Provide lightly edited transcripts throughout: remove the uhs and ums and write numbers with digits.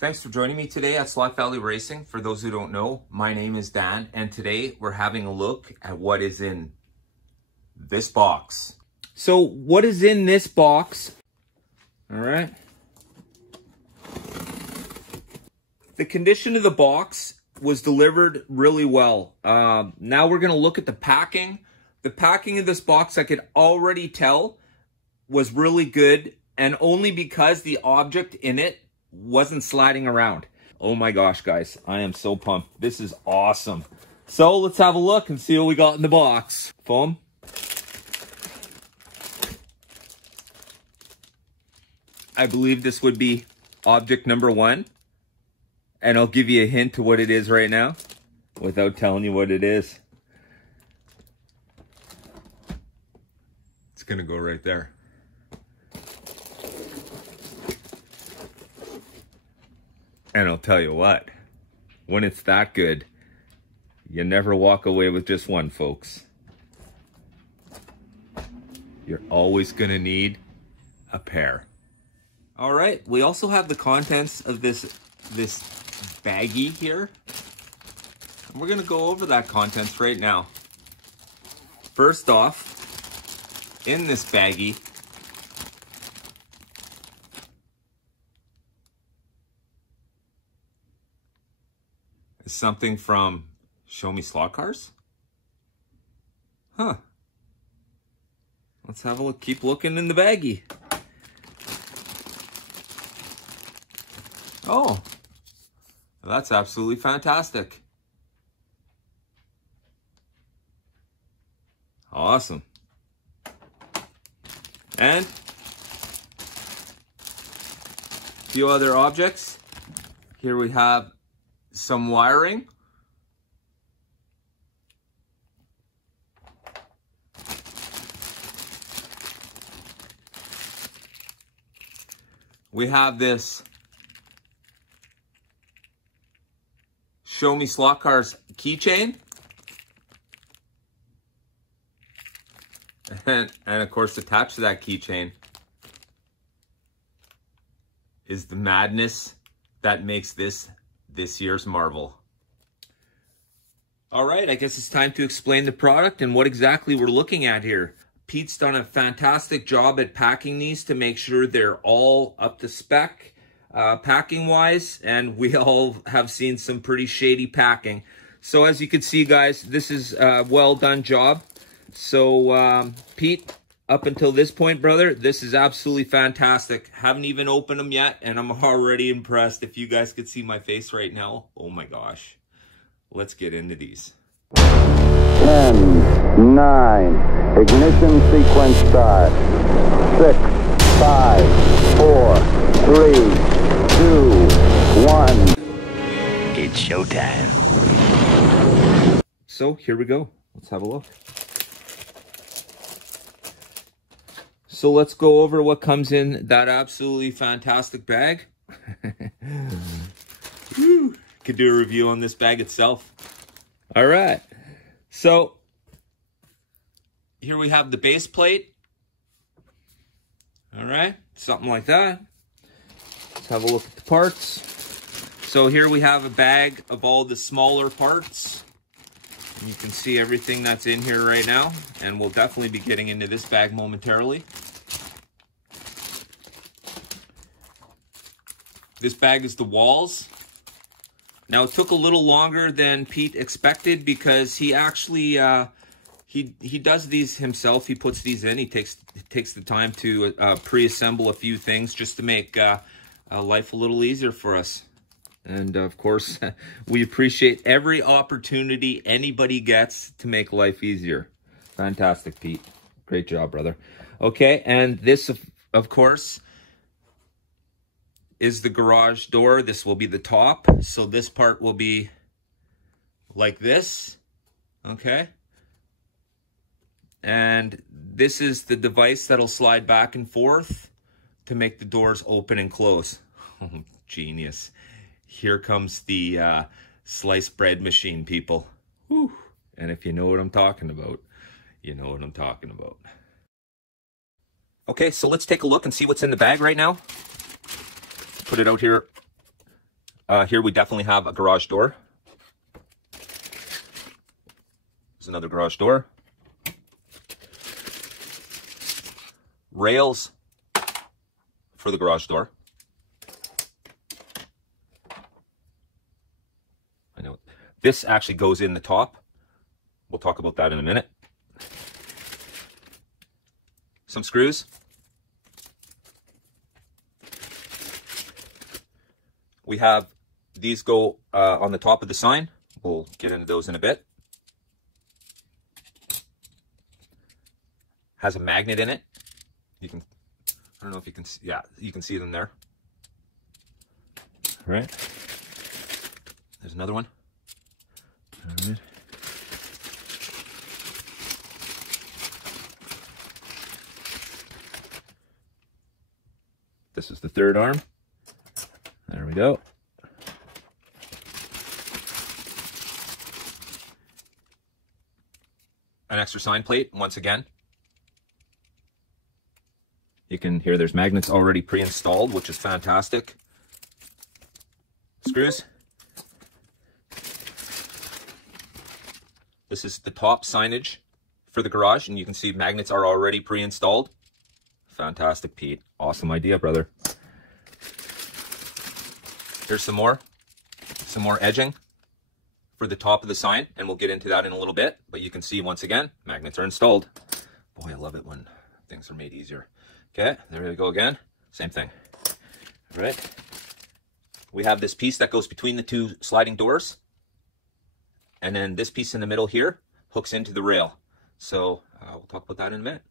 Thanks for joining me today at Slot Valley Racing. For those who don't know, my name is Dan, and today we're having a look at what is in this box. So what is in this box? All right. The condition of the box was delivered really well. Now we're going to look at the packing. The packing of this box, I could already tell, was really good, and only because the object in it wasn't sliding around. Oh my gosh, guys, I am so pumped. This is awesome. So let's have a look and see what we got in the box. Foam. I believe this would be object number 1. And I'll give you a hint to what it is right now without telling you what it is. It's gonna go right there. And I'll tell you what, when it's that good, you never walk away with just one, folks. You're always gonna need a pair. All right, we also have the contents of this baggie here. And we're gonna go over that contents right now. First off, in this baggie, is something from showmeslotcars. Huh. Let's have a look. Keep looking in the baggie. Oh, that's absolutely fantastic. Awesome. And a few other objects. Here we have some wiring. We have this showmeslotcars keychain. And of course, attached to that keychain is the madness that makes this year's marvel. All right, I guess it's time to explain the product and what exactly we're looking at here. Pete's done a fantastic job at packing these to make sure they're all up to spec packing wise, and we all have seen some pretty shady packing. So as you can see, guys, this is a well done job. So Pete, up until this point, brother, this is absolutely fantastic. Haven't even opened them yet, and I'm already impressed. If you guys could see my face right now, oh my gosh. Let's get into these. 10, 9, ignition sequence start. 6, 5, 4, 3, 2, 1. It's showtime. So here we go. Let's have a look. So let's go over what comes in that absolutely fantastic bag. Woo. Could do a review on this bag itself. All right. So here we have the base plate. All right. Something like that. Let's have a look at the parts. So here we have a bag of all the smaller parts. And you can see everything that's in here right now. And we'll definitely be getting into this bag momentarily. This bag is the walls. Now, it took a little longer than Pete expected because he actually, he does these himself. He puts these in. He takes the time to pre-assemble a few things just to make life a little easier for us. And, of course, we appreciate every opportunity anybody gets to make life easier. Fantastic, Pete. Great job, brother. Okay, and this, of course, is the garage door. This will be the top. So this part will be like this. Okay. And this is the device that'll slide back and forth to make the doors open and close. Oh, genius. Here comes the sliced bread machine, people. Whew. And if you know what I'm talking about, you know what I'm talking about. Okay, so let's take a look and see what's in the bag right now. Put it out here Here we definitely have a garage door. There's another garage door. Rails for the garage door. I know this actually goes in the top. We'll talk about that in a minute. Some screws. We have these go on the top of the sign. We'll get into those in a bit. Has a magnet in it. You can, I don't know if you can see, yeah, you can see them there. All right. There's another one. All right. This is the third arm. There we go. An extra sign plate, once again. You can hear there's magnets already pre-installed, which is fantastic. Screws. This is the top signage for the garage, and you can see magnets are already pre-installed. Fantastic, Pete. Awesome idea, brother. Here's some more edging for the top of the sign, and we'll get into that in a little bit. But you can see, once again, magnets are installed. Boy, I love it when things are made easier. Okay, there we go again. Same thing. All right. We have this piece that goes between the two sliding doors. And then this piece in the middle here hooks into the rail. So we'll talk about that in a minute.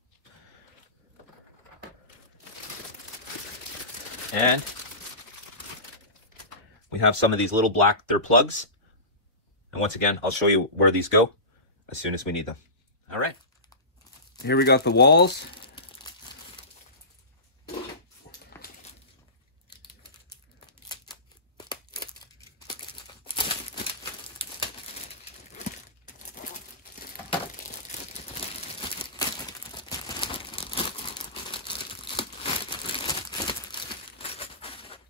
And we have some of these little black, they're plugs. And once again, I'll show you where these go as soon as we need them. All right. Here we got the walls.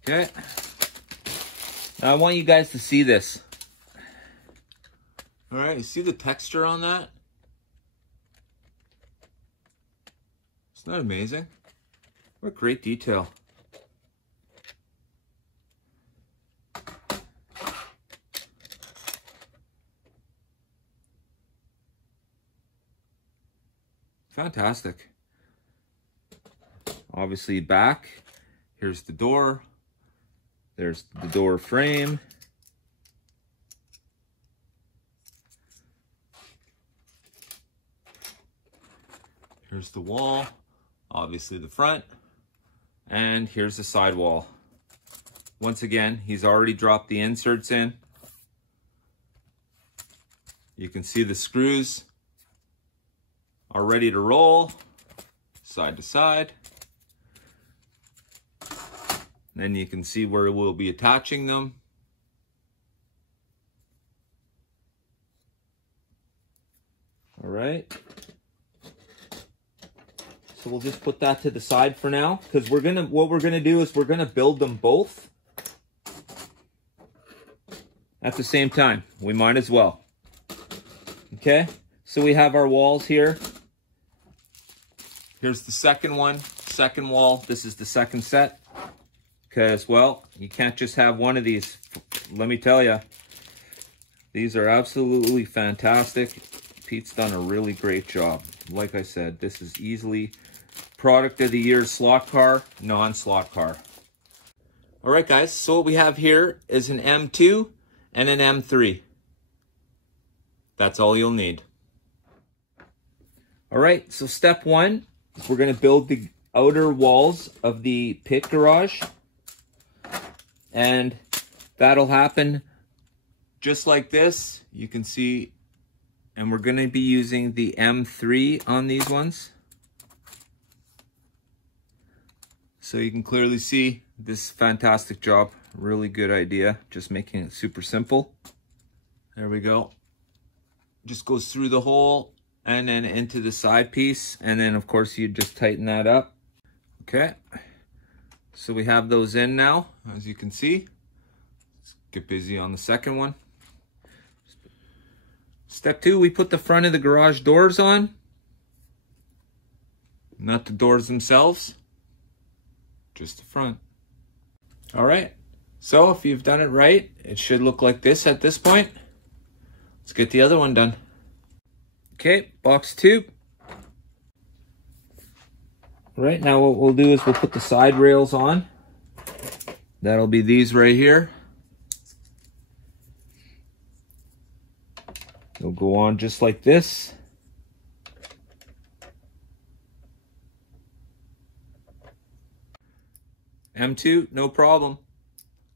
Okay. Now I want you guys to see this. All right, you see the texture on that? Isn't that amazing? What great detail. Fantastic. Obviously back. Here's the door. There's the door frame. Here's the wall, obviously the front, and here's the side wall. Once again, he's already dropped the inserts in. You can see the screws are ready to roll, side to side. Then you can see where we'll be attaching them. All right. So we'll just put that to the side for now, because what we're gonna do is we're gonna build them both at the same time. We might as well. Okay, so we have our walls here. Here's the second one, second wall. This is the second set. Because, well, you can't just have one of these. Let me tell you, these are absolutely fantastic. Pete's done a really great job. Like I said, this is easily product of the year slot car, non-slot car. All right, guys, so what we have here is an M2 and an M3. That's all you'll need. All right, so step one, we're going to build the outer walls of the pit garage. And that'll happen just like this. You can see, and we're going to be using the M3 on these ones. So you can clearly see this fantastic job. Really good idea. Just making it super simple. There we go. Just goes through the hole and then into the side piece. And then, of course, you just tighten that up. Okay. So we have those in now, as you can see. Let's get busy on the second one. Step 2, we put the front of the garage doors on. Not the doors themselves, just the front. All right, so if you've done it right, it should look like this at this point. Let's get the other one done. Okay, box 2. Right now what we'll do is we'll put the side rails on. That'll be these right here. They'll go on just like this. M2, no problem.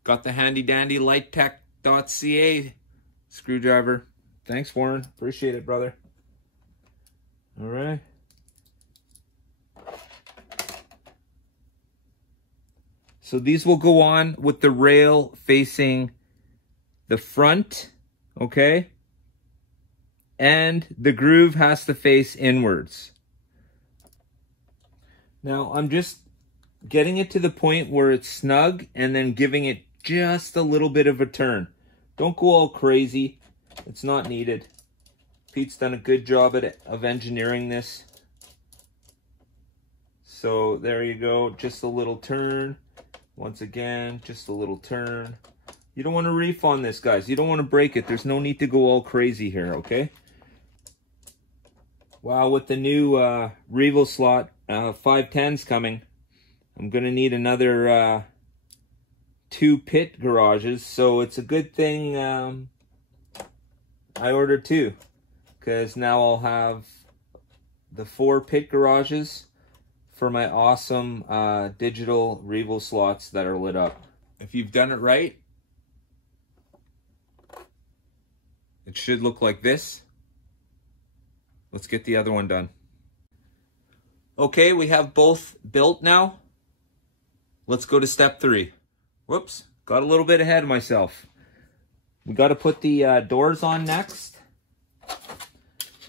Got the handy dandy lighttech.ca screwdriver. Thanks, Warren. Appreciate it, brother. All right. So these will go on with the rail facing the front, okay? And the groove has to face inwards. Now, I'm just getting it to the point where it's snug and then giving it just a little bit of a turn. Don't go all crazy. It's not needed. Pete's done a good job of engineering this. So there you go, just a little turn. Once again, just a little turn. You don't want to reef on this, guys. You don't want to break it. There's no need to go all crazy here, okay? Wow, with the new Revo slot 510s coming, I'm going to need another 2 pit garages. So it's a good thing I ordered 2. Because now I'll have the 4 pit garages for my awesome digital Revo slots that are lit up. If you've done it right, it should look like this. Let's get the other one done. Okay, we have both built now. Let's go to step 3. Whoops, got a little bit ahead of myself. We got to put the doors on next.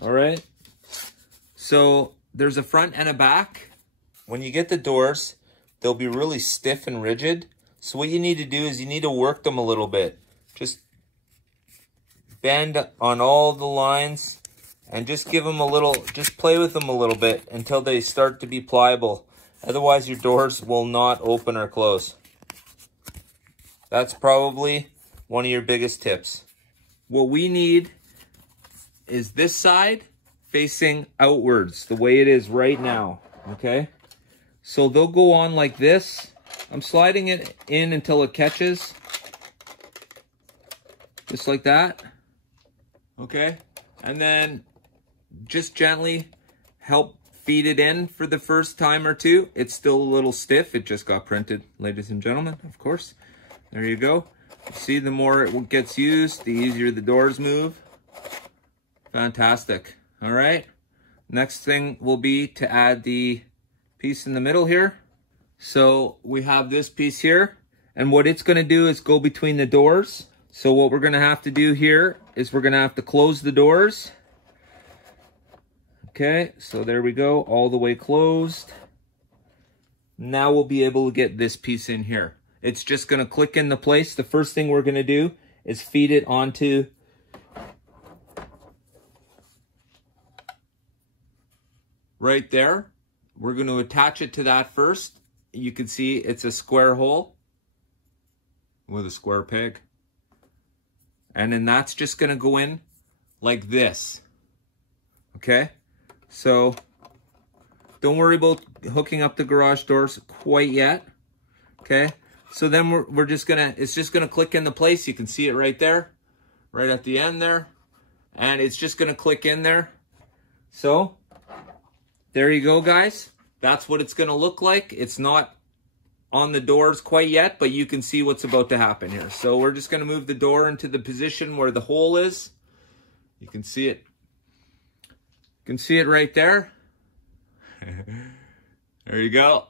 All right. So there's a front and a back. When you get the doors, they'll be really stiff and rigid. So what you need to do is you need to work them a little bit. Just bend on all the lines and just give them a little, just play with them a little bit until they start to be pliable. Otherwise, your doors will not open or close. That's probably one of your biggest tips. What we need is this side facing outwards, the way it is right now, okay? So they'll go on like this. I'm sliding it in until it catches. Just like that, okay? And then just gently help feed it in for the first time or two. It's still a little stiff. It just got printed, ladies and gentlemen, of course. There you go. See, the more it gets used, the easier the doors move. Fantastic. All right. Next thing will be to add the piece in the middle here. So we have this piece here, and what it's going to do is go between the doors. So what we're going to have to do here is we're going to have to close the doors. Okay, so there we go, all the way closed. Now we'll be able to get this piece in here. It's just going to click into place. The first thing we're going to do is feed it onto right there. We're going to attach it to that first. You can see it's a square hole with a square peg. And then that's just going to go in like this. Okay? So don't worry about hooking up the garage doors quite yet. Okay? So then we're just gonna, it's just gonna click into place. You can see it right there, right at the end there. And it's just gonna click in there. So there you go, guys. That's what it's gonna look like. It's not on the doors quite yet, but you can see what's about to happen here. So we're just gonna move the door into the position where the hole is. You can see it. You can see it right there. There you go.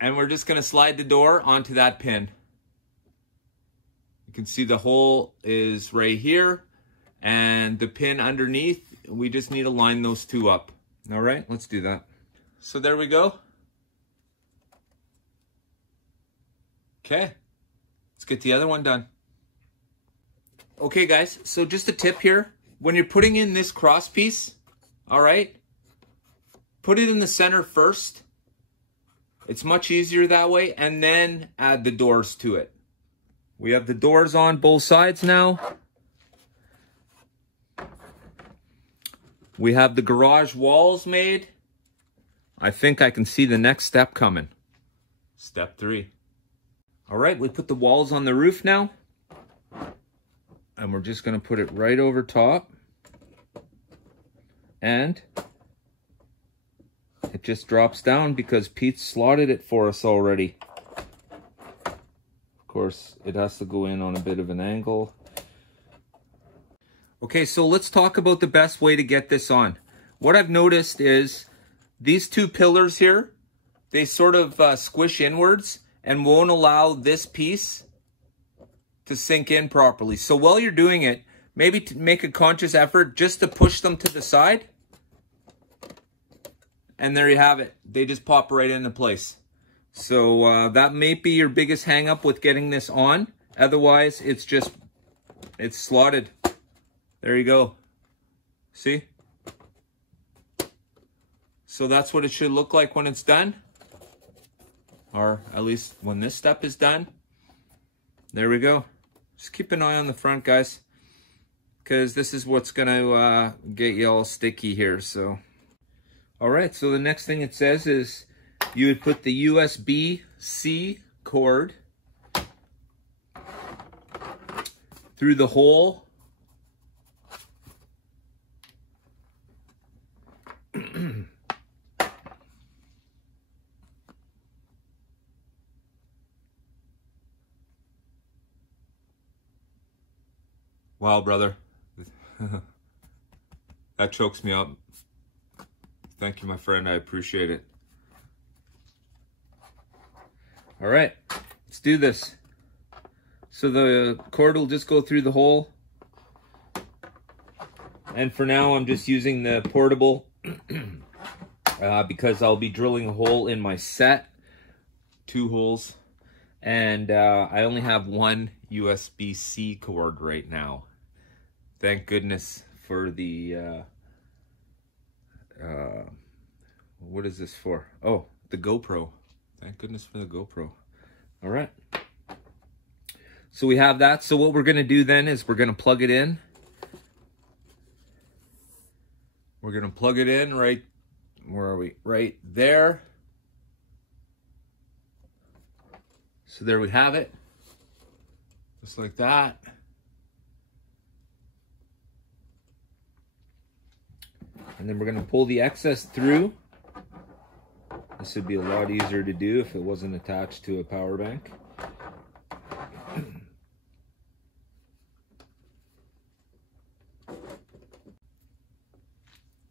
And we're just gonna slide the door onto that pin. You can see the hole is right here and the pin underneath. We just need to line those two up. All right, let's do that. So there we go. Okay, let's get the other one done. Okay guys, so just a tip here. When you're putting in this cross piece, all right, put it in the center first. It's much easier that way, and then add the doors to it. We have the doors on both sides now. We have the garage walls made. I think I can see the next step coming. Step 3. All right, we put the walls on the roof now. And we're just gonna put it right over top. And it just drops down because Pete slotted it for us already. Of course, it has to go in on a bit of an angle. Okay, so let's talk about the best way to get this on. What I've noticed is these two pillars here, they sort of squish inwards and won't allow this piece to sink in properly. So while you're doing it, maybe to make a conscious effort just to push them to the side. And there you have it. They just pop right into place. So that may be your biggest hang up with getting this on. Otherwise, it's slotted. There you go. See? So that's what it should look like when it's done. Or at least when this step is done. There we go. Just keep an eye on the front, guys. Because this is what's going to get you all sticky here. So, all right. So the next thing it says is you would put the USB-C cord through the hole. Wow, brother. That chokes me up. Thank you, my friend. I appreciate it. All right, let's do this. So the cord will just go through the hole. And for now, I'm just using the portable because I'll be drilling a hole in my set. 2 holes. And I only have one USB-C cord right now. Thank goodness for the, what is this for? Oh, the GoPro. Thank goodness for the GoPro. All right. So we have that. So what we're going to do then is we're going to plug it in. We're going to plug it in right, where are we? Right there. So there we have it. Just like that. And then we're going to pull the excess through. This would be a lot easier to do if it wasn't attached to a power bank.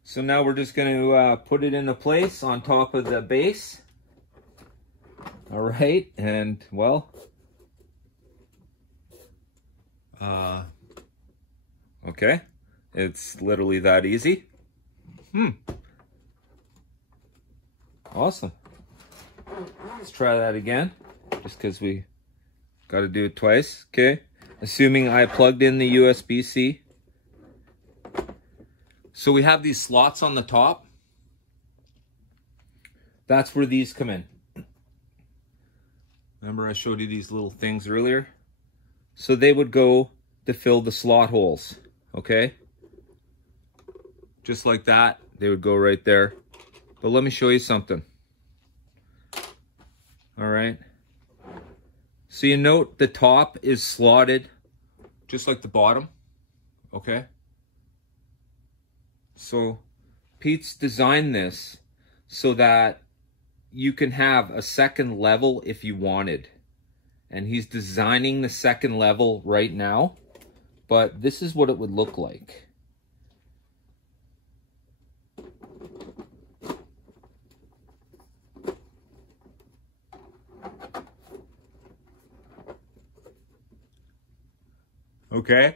So now we're just going to put it into place on top of the base. All right, and well, okay, it's literally that easy. Awesome. Let's try that again, just because we got to do it twice. Okay, assuming I plugged in the USB-C. So we have these slots on the top. That's where these come in. Remember I showed you these little things earlier? So they would go to fill the slot holes, okay? Just like that, they would go right there. But let me show you something. All right. So you note the top is slotted just like the bottom, okay? So Pete's designed this so that you can have a second level if you wanted. And he's designing the second level right now. But this is what it would look like. Okay?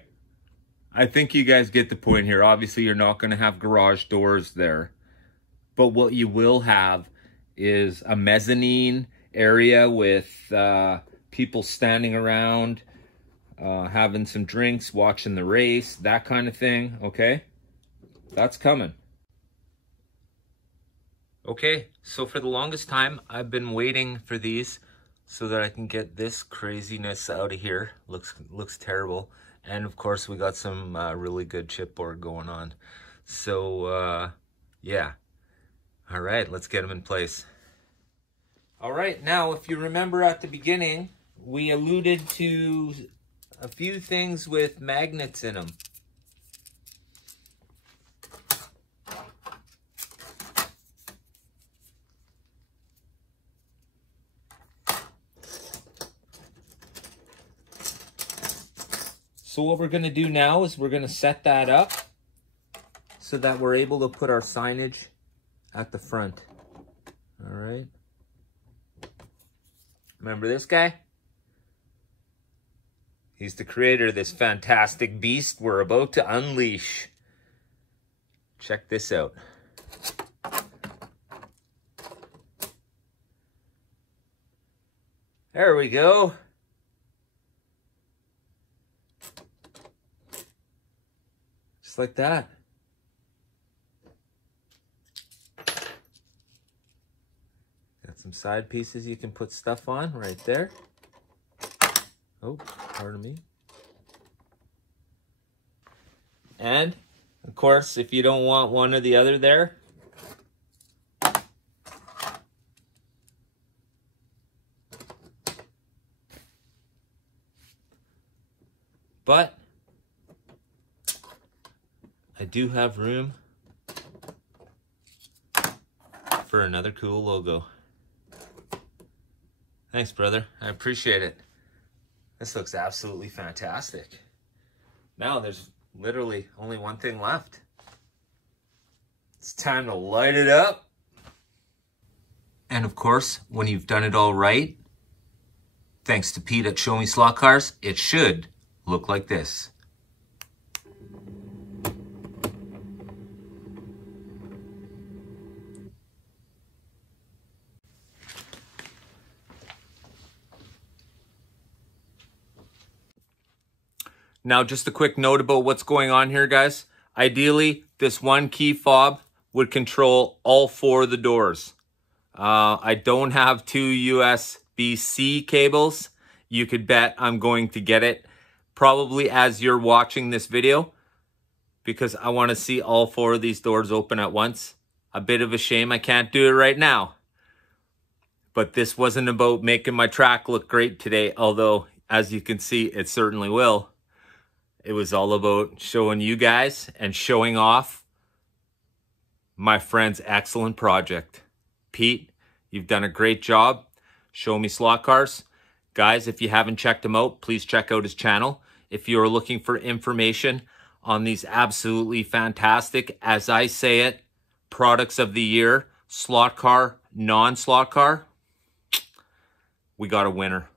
I think you guys get the point here. Obviously, you're not going to have garage doors there. But what you will have is a mezzanine area with people standing around. having some drinks, watching the race, that kind of thing, okay? That's coming. Okay, so for the longest time, I've been waiting for these so that I can get this craziness out of here. Looks terrible. And of course, we got some really good chipboard going on. So, yeah. All right, let's get them in place. All right, now, if you remember at the beginning, we alluded to a few things with magnets in them. So what we're going to do now is we're going to set that up so that we're able to put our signage at the front. All right. Remember this guy? He's the creator of this fantastic beast we're about to unleash. Check this out. There we go. Just like that. Got some side pieces you can put stuff on right there. Oh, pardon me. And, of course, if you don't want one or the other there, but I do have room for another cool logo. Thanks, brother. I appreciate it. This looks absolutely fantastic. Now there's literally only one thing left. It's time to light it up. And of course, when you've done it all right, thanks to Pete at showmeslotcars, it should look like this. Now, just a quick note about what's going on here, guys. Ideally, this one key fob would control all four of the doors. I don't have two USB-C cables. You could bet I'm going to get it probably as you're watching this video, because I want to see all four of these doors open at once. A bit of a shame I can't do it right now. But this wasn't about making my track look great today, although, as you can see, it certainly will. It was all about showing you guys and showing off my friend's excellent project. Pete, you've done a great job. Show Me Slot Cars. Guys, if you haven't checked him out, please check out his channel. If you're looking for information on these absolutely fantastic, as I say it, products of the year, slot car, non-slot car, we got a winner.